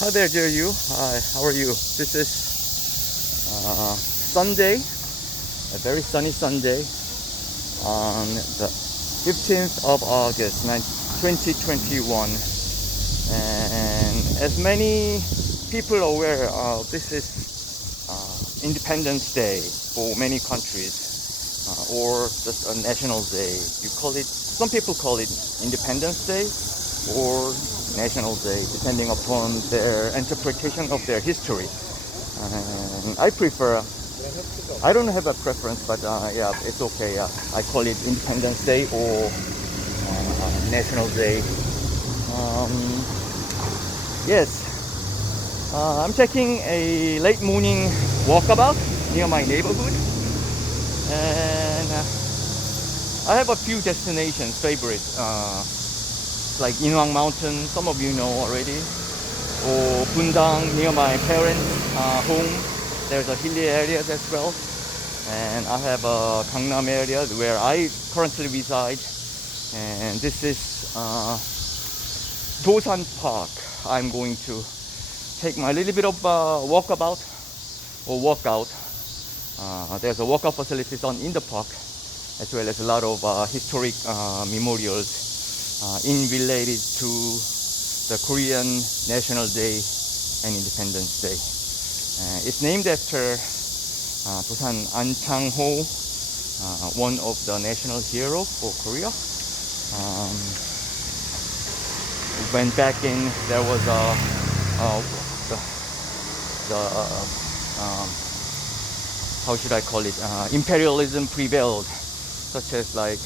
Hi there, dear you. Hi, how are you? This is Sunday, a very sunny Sunday on the 15th of August, 2021. And as many people are aware, this is Independence Day for many countries, or just a national day. You call it, some people call it Independence Day or National Day, depending upon their interpretation of their history. And I don't have a preference, but yeah, it's okay. I call it Independence Day or National Day. Yes, I'm taking a late morning walkabout near my neighborhood, and I have a few destinations, favorites. Like Inwang Mountain, some of you know already, or Bundang near my parents' home. There's a hilly areas as well, and I have a Gangnam area where I currently reside, and this is Dosan Park. I'm going to take my little bit of walkabout or walkout. There's a workout facilities in the park, as well as a lot of historic memorials in related to the Korean National Day and Independence Day. It's named after Dosan Anchang-ho, one of the national heroes for Korea. When back in there was how should I call it? Imperialism prevailed, such as like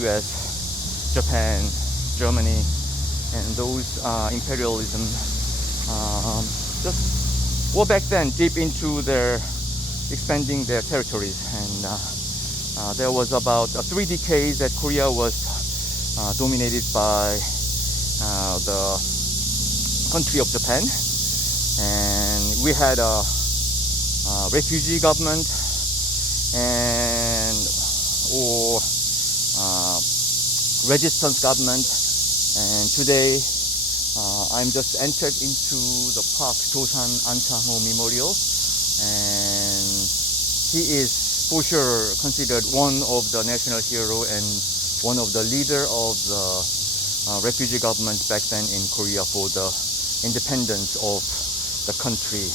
U.S., Japan, Germany, and those imperialism just were back then deep into their expanding their territories, and there was about 3 decades that Korea was dominated by the country of Japan, and we had a refugee government and or resistance government. And today I'm just entered into the park, Dosan Anchang-ho Memorial, and he is for sure considered one of the national hero and one of the leader of the refugee government back then in Korea for the independence of the country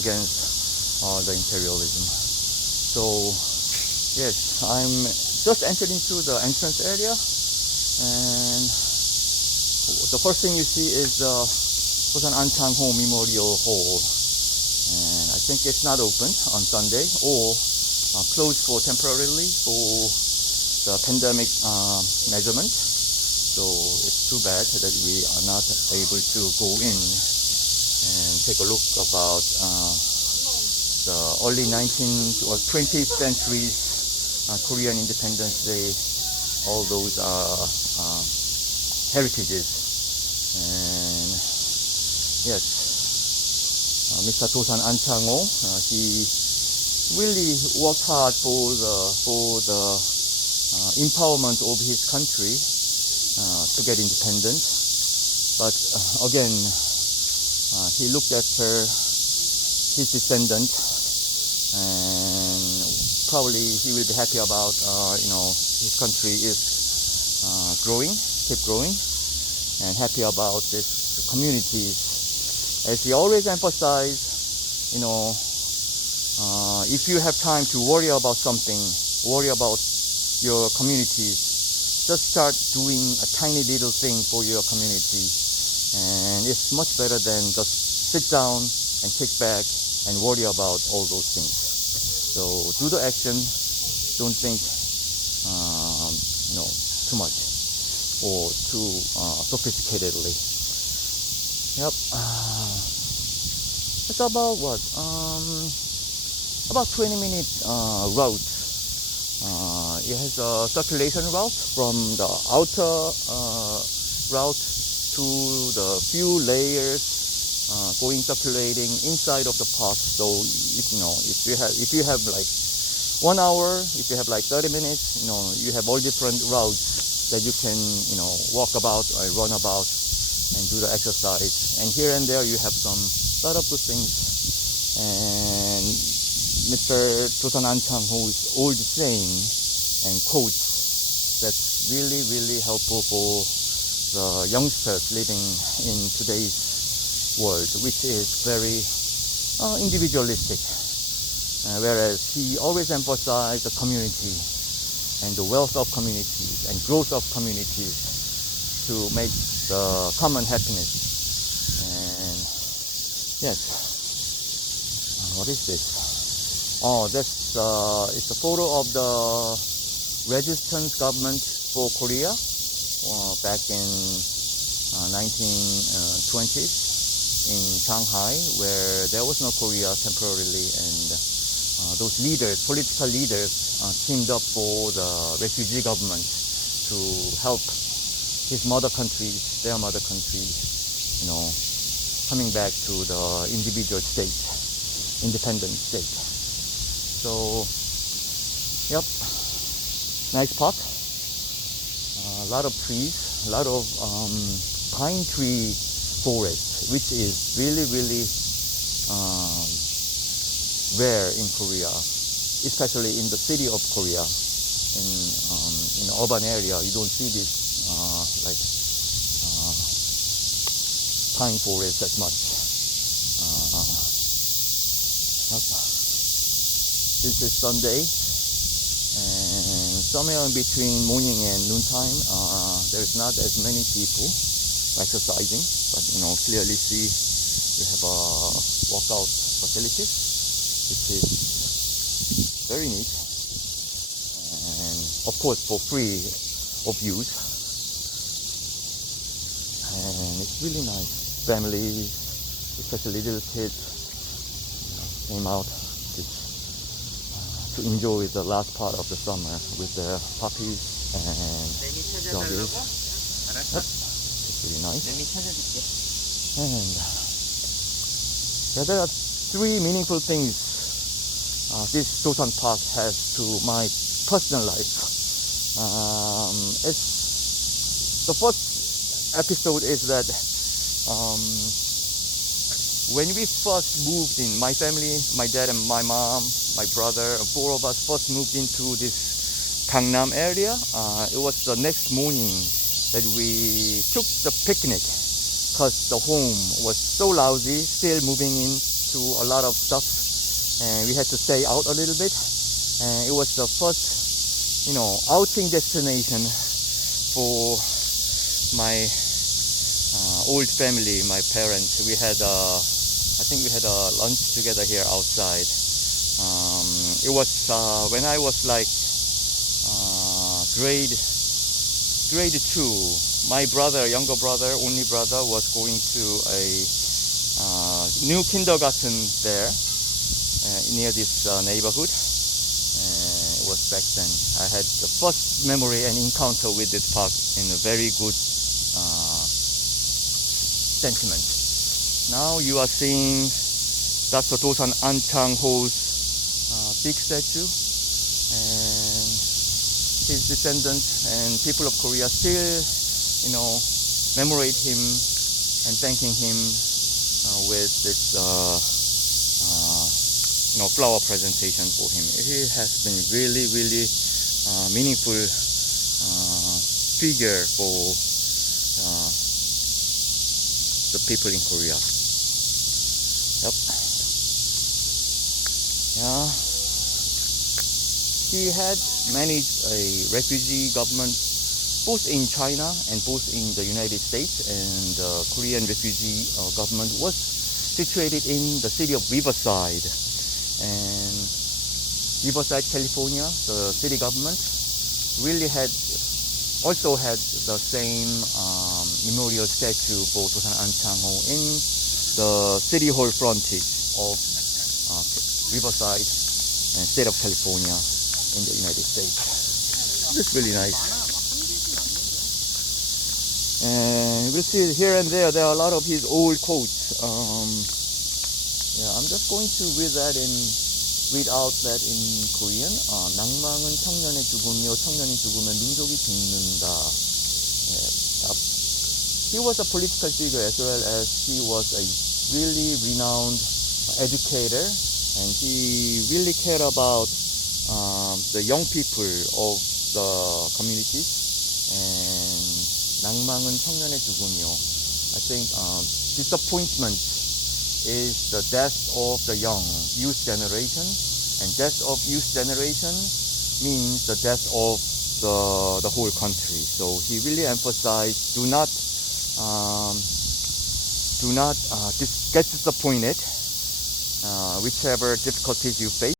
against the imperialism. So yes, I'm just entered into the entrance area, and the first thing you see is the Dosan Anchang-ho Memorial Hall, and I think it's not open on Sunday or closed for temporarily for the pandemic measurement. So it's too bad that we are not able to go in and take a look about the early 19th or 20th centuries Korean Independence Day. All those are heritages. And yes, Mr. Dosan Anchang-ho, he really worked hard for the empowerment of his country to get independence. But again, he looked after his descendant, and probably he will be happy about his country is keep growing, and happy about this communities. As he always emphasized, if you have time to worry about something, worry about your communities, just start doing a tiny little thing for your community, and it's much better than just sit down and kick back and worry about all those things. So do the action, don't think too much or too sophisticatedly. Yep. It's about what? About 20-minute route. It has a circulation route from the outer route to the few layers going circulating inside of the park. So if you have like 1 hour, if you have like 30 minutes, you have all different routes that you can walk about or run about and do the exercise. And here and there you have some lot of good things. And Mr. Dosan Park is old saying and quotes that's really, really helpful for the youngsters living in today's world, which is very individualistic. Whereas he always emphasized the community and the wealth of communities and growth of communities to make the common happiness. And yes, what is this? Oh, that's it's a photo of the resistance government for Korea back in 1920s in Shanghai, where there was no Korea temporarily, and those leaders, political leaders, teamed up for the refugee government to help his mother countries, their mother countries, coming back to the individual state, independent state. So, yep, nice park. A lot of trees, a lot of pine tree forest, which is really, really rare in Korea, especially in the city of Korea. In urban area, you don't see this like pine forest that much. This is Sunday, and somewhere in between morning and noontime, there's not as many people exercising, but clearly see we have a workout facilities, which is very neat, and of course for free of use, and it's really nice. Families, especially little kids, came out to enjoy the last part of the summer with their puppies and doggies. Yep. It's really nice. And there are three meaningful things this Dosan Park has to my personal life. The first episode is that when we first moved in, my family, my dad and my mom, my brother, four of us first moved into this Gangnam area. It was the next morning that we took the picnic because the home was so lousy, still moving into a lot of stuff, and we had to stay out a little bit. And it was the first, outing destination for my old family, my parents. We had I think we had a lunch together here outside. It was when I was like grade 2. My brother, younger brother, only brother, was going to a new kindergarten there near this neighborhood. It was back then. I had the first memory and encounter with this park in a very good sentiment. Now you are seeing Dr. Dosan Park's big statue, and his descendants and people of Korea still, commemorate him and thanking him with this, flower presentation for him. He has been really, really meaningful figure for the people in Korea. Yep. Yeah. He had managed a refugee government both in China and both in the United States, and the Korean refugee government was situated in the city of Riverside. And Riverside, California, the city government really also had the same memorial statue for Dosan Park in the city hall frontage of Riverside and state of California in the United States. It's really nice. And we'll see here and there are a lot of his old quotes. I'm just going to read out that in Korean. 낭망은 청년의 죽음이요, 청년이 죽으면 민족이 죽는다. He he was a political figure as well as he was a really renowned educator, and he really cared about the young people of the communities. And 낭망은 청년의 죽음이요. I think disappointment is the death of the young youth generation, and death of youth generation means the death of the whole country. So he really emphasized do not get disappointed whichever difficulties you face.